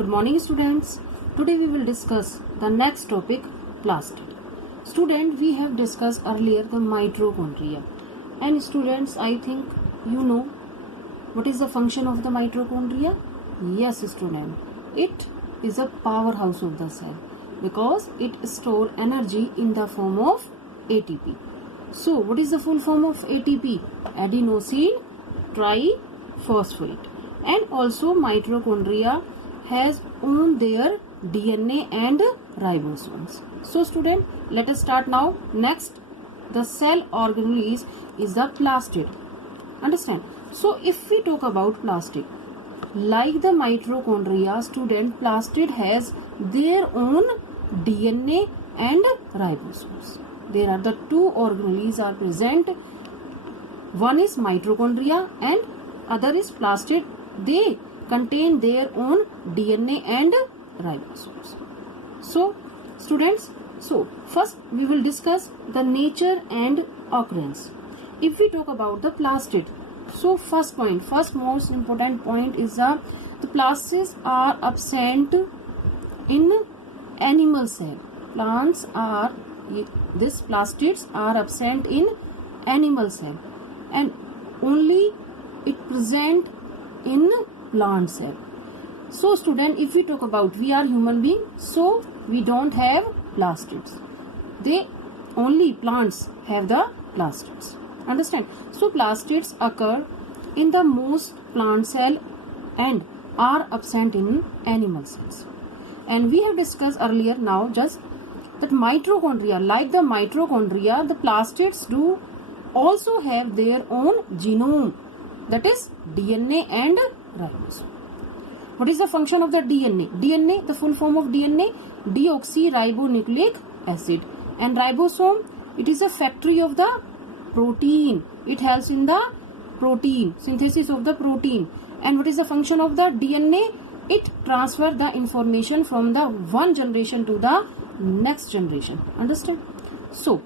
Good morning, students. Today we will discuss the next topic, plastid. Student, we have discussed earlier the mitochondria. And students, I think you know what is the function of the mitochondria? Yes, student. It is a powerhouse of the cell because it stores energy in the form of ATP. So, what is the full form of ATP? Adenosine triphosphate. And also mitochondria has on their DNA and ribosomes. So student, let us start now. Next, the cell organelle is the plastid. Understand? So if we talk about plastid, like the mitochondria, student, plastid has their own DNA and ribosomes. There are the two organelles are present. One is mitochondria and other is plastid. They contain their own DNA and ribosomes. So students, first we will discuss the nature and occurrence. If we talk about the plastid, so first most important point is the plastids are absent in animal cell. These plastids are absent in animal cell and only it present in plant cell. So student, if we talk about, we are human being, so we don't have plastids. They only plants have the plastids. Understand? So plastids occur in the most plant cell and are absent in animal cells. And we have discussed earlier now just that mitochondria, like the mitochondria, the plastids do also have their own genome, that is DNA and ribosome. What is the function of the DNA? DNA, the full form of DNA, deoxyribonucleic acid. And ribosome, it is a factory of the protein. It helps in the protein, synthesis of the protein. And what is the function of the DNA? It transfers the information from the one generation to the next generation. Understand? So,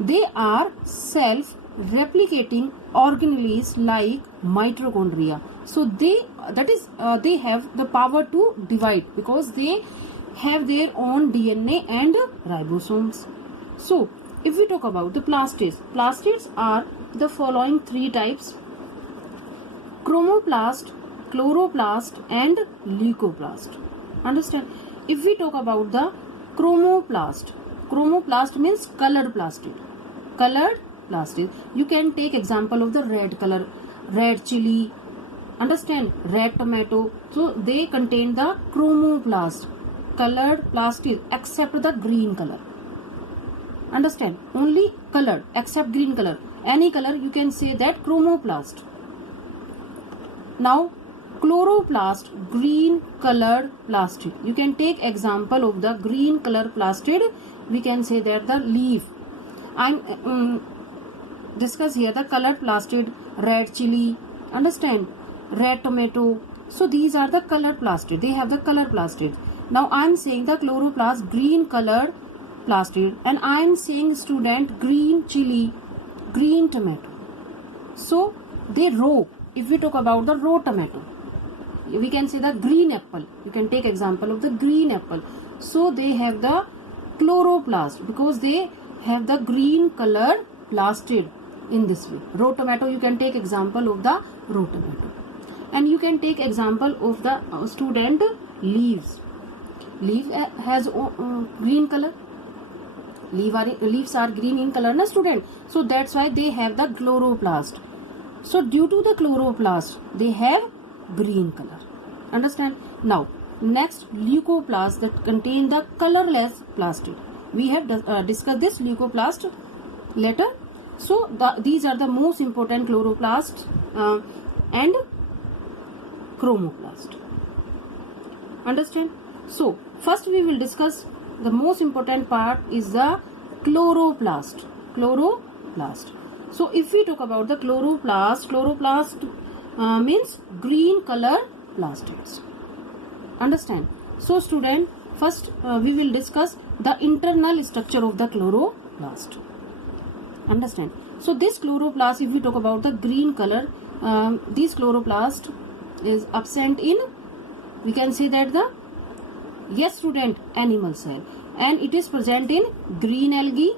they are self-replicating organelles like mitochondria. So they have the power to divide because they have their own DNA and ribosomes. So if we talk about the plastids are the following three types: chromoplast, chloroplast and leucoplast. Understand? If we talk about the chromoplast means colored plastid. You can take example of the red color, red chili, understand, red tomato. So they contain the chromoplast, colored plastid, except the green color. Understand? Only colored except green color. Any color you can say that chromoplast. Now chloroplast, green colored plastid. You can take example of the green color plastid. We can say that the leaf. I'm discuss here the colored plastid, red chili, understand, red tomato. So these are the colored plastid. They have the colored plastid. Now I'm saying the chloroplast, green colored plastid, and I'm saying student green chili, green tomato. So they raw. If we talk about the raw tomato, we can say the green apple. You can take example of the green apple. So they have the chloroplast because they have the green colored plastid in this way. Raw tomato, you can take example of the raw tomato. And you can take example of the student leaves. Leaf has green color. Leaves are green in color, na student. So that's why they have the chloroplast. So due to the chloroplast, they have green color. Understand? Now next, leucoplast that contain the colorless plastid. We have discussed this leucoplast later. So these are the most important, chloroplast and chromoplast. Understand? So first we will discuss the most important part is the chloroplast. So if we talk about the chloroplast means green color plastids. Understand? So student, first we will discuss the internal structure of the chloroplast. Understand? So this chloroplast, if we talk about the green color, this chloroplast is absent in We can say that the, yes student, animal cell, and it is present in green algae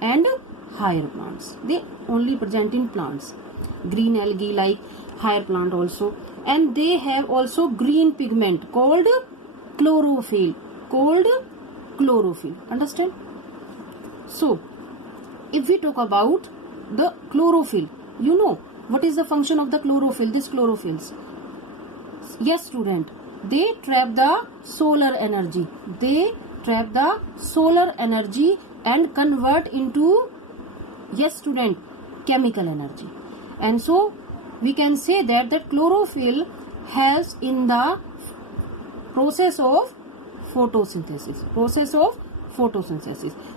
and higher plants. They only present in plants, green algae like higher plant also, and they have also green pigment called chlorophyll, understand? So if we talk about the chlorophyll, you know what is the function of the chlorophyll, these chlorophylls? Yes student, they trap the solar energy, and convert into, yes student, chemical energy. And so we can say that the chlorophyll helps in the process of photosynthesis.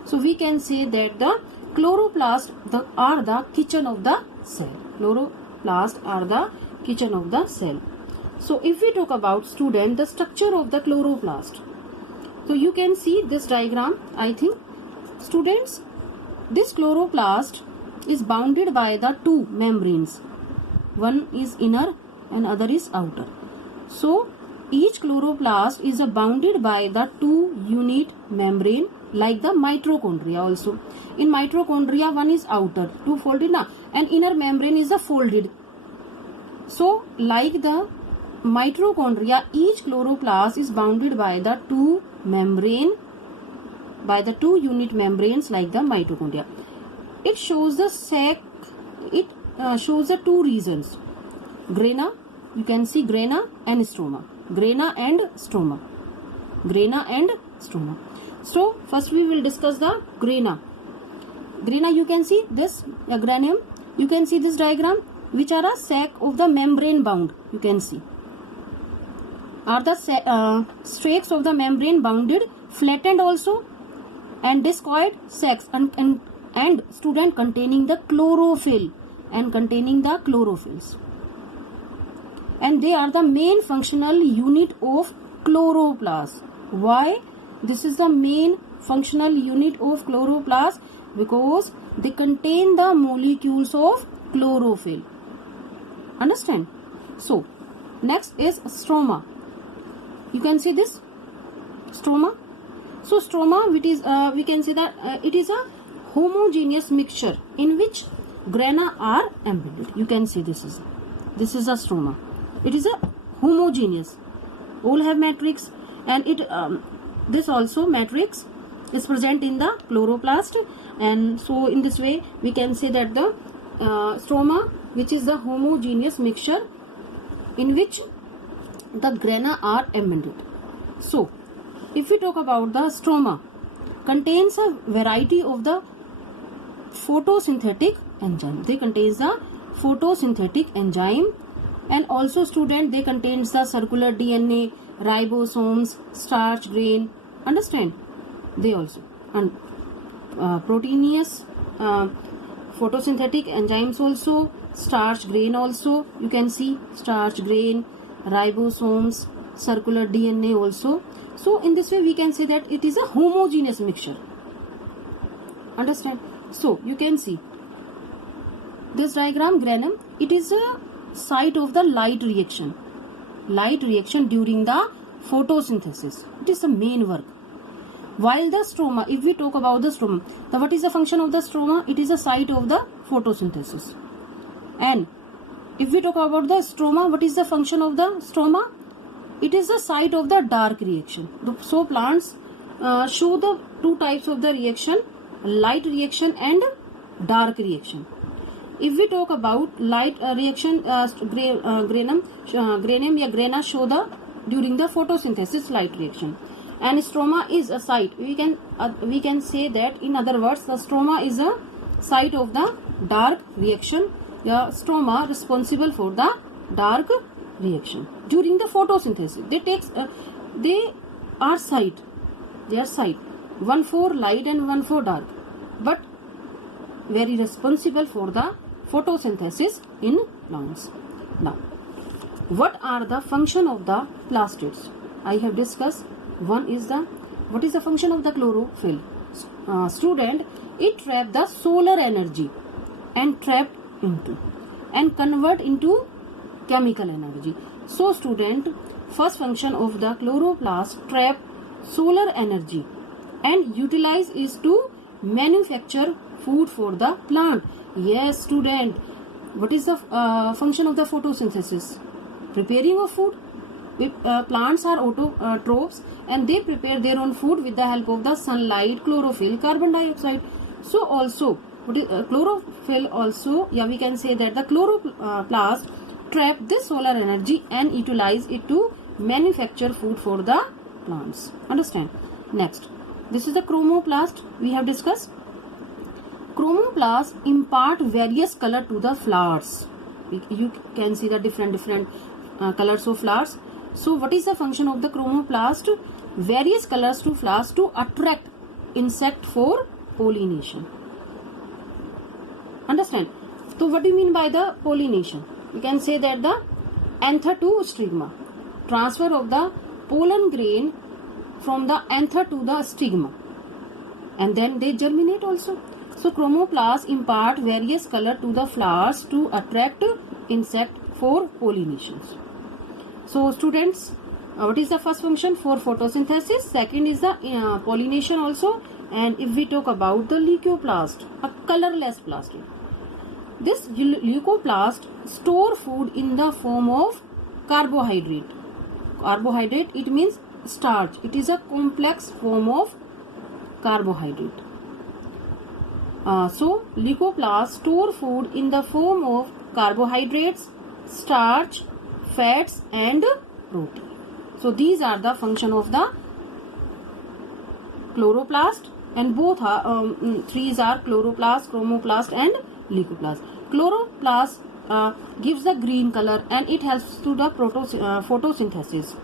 So we can say that the chloroplasts are the kitchen of the cell. So if we talk about student, the structure of the chloroplast, so you can see this diagram. I think students, this chloroplast is bounded by the two membranes. One is inner and other is outer. So each chloroplast is bounded by the two unit membrane, like the mitochondria also. In mitochondria, one is outer, two folded, and inner membrane is the folded. So like the mitochondria, each chloroplast is bounded by the two unit membranes like the mitochondria. It shows the shows the two regions, grana, you can see grana and stroma. So first we will discuss the grana. You can see this granum, you can see this diagram, which are a sac of the membrane bound, you can see are the strakes of the membrane bounded, flattened also, and discoid sacs, and student containing the chlorophyll and containing the chlorophylls, and they are the main functional unit of chloroplast. Why this is the main functional unit of chloroplast? Because they contain the molecules of chlorophyll, understand? So next is stroma. You can see this stroma. So stroma, which is we can say that it is a homogeneous mixture in which grana are embedded. You can see this is a stroma. It is a homogeneous, all have matrix, and it this also matrix is present in the chloroplast. And so in this way we can say that the stroma, which is the homogeneous mixture in which the grana are embedded. So if we talk about the stroma, contains a variety of the photosynthetic enzyme. They contains the photosynthetic enzyme, and also student, they contains the circular DNA, ribosomes, starch grain, understand? They also, and proteinous photosynthetic enzymes also, starch grain also, you can see starch grain, ribosomes, circular DNA also. So in this way we can say that it is a homogeneous mixture, understand? So you can see this diagram, granum, it is a site of the light reaction during the photosynthesis. It is the main work. While the stroma, if we talk about the stroma, what is the function of the stroma? It is a site of the photosynthesis. And if we talk about the stroma, what is the function of the stroma? It is the site of the dark reaction. So plants show the two types of the reaction, light reaction and dark reaction. If we talk about light reaction, granum या grana show the during the photosynthesis light reaction, and stroma is a site. We can say that, in other words, the stroma is a site of the dark reaction. The stroma responsible for the dark reaction during the photosynthesis. They are site. One for light and one for dark, but very responsible for the photosynthesis in plants. Now, what are the function of the plastids? I have discussed. One is what is the function of the chlorophyll? Student, it trap the solar energy and convert into chemical energy. So student, first function of the chloroplast trap solar energy and utilize is to manufacture food for the plant. Yes, student. What is the function of the photosynthesis? Preparing of food. Plants are autotrophs and they prepare their own food with the help of the sunlight, chlorophyll, carbon dioxide. So also, what is chlorophyll also? Yeah, we can say that the chloroplast trap this solar energy and utilize it to manufacture food for the plants. Understand? Next, this is the chromoplast we have discussed. Chromoplast impart various color to the flowers. You can see the different colors of flowers. So what is the function of the chromoplast? Various colors to flowers to attract insect for pollination. Understand? So what do you mean by the pollination? You can say that the anther to stigma, transfer of the pollen grain from the anther to the stigma, and then they germinate also. So chromoplast impart various color to the flowers to attract insect for pollinations. So students, what is the first function? For photosynthesis. Second is the pollination also. And if we talk about the leucoplast, a colorless plastic. This leucoplast store food in the form of carbohydrate. Carbohydrate, it means starch. It is a complex form of carbohydrate. So leucoplast store food in the form of carbohydrates, starch, fats and protein. So these are the function of the chloroplast, and both are threes are chloroplast, chromoplast and leucoplast. Chloroplast gives the green color and it helps to the photosynthesis,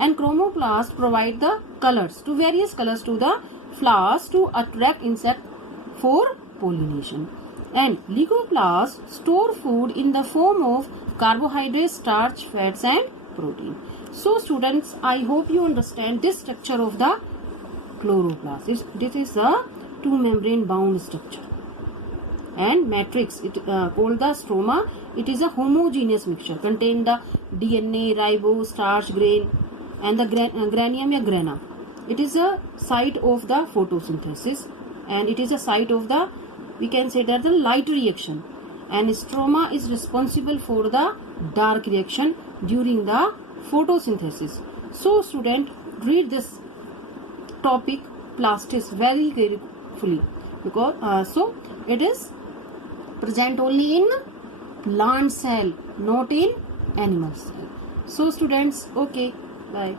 and chromoplast provide the colors to various colors to the flowers to attract insect for pollination, and leucoplast store food in the form of carbohydrates, starch, fats and protein. So students, I hope you understand this structure of the chloroplast. This is a two membrane bound structure, and matrix it called the stroma. It is a homogeneous mixture contain the DNA, ribose, starch, grain and the granium or grana. It is a site of the photosynthesis and it is a site of the, we can say that, the light reaction, and stroma is responsible for the dark reaction during the photosynthesis. So student, read this topic plastis very carefully, because so it is present only in plant cell, not in animal cell. So students, okay, bye.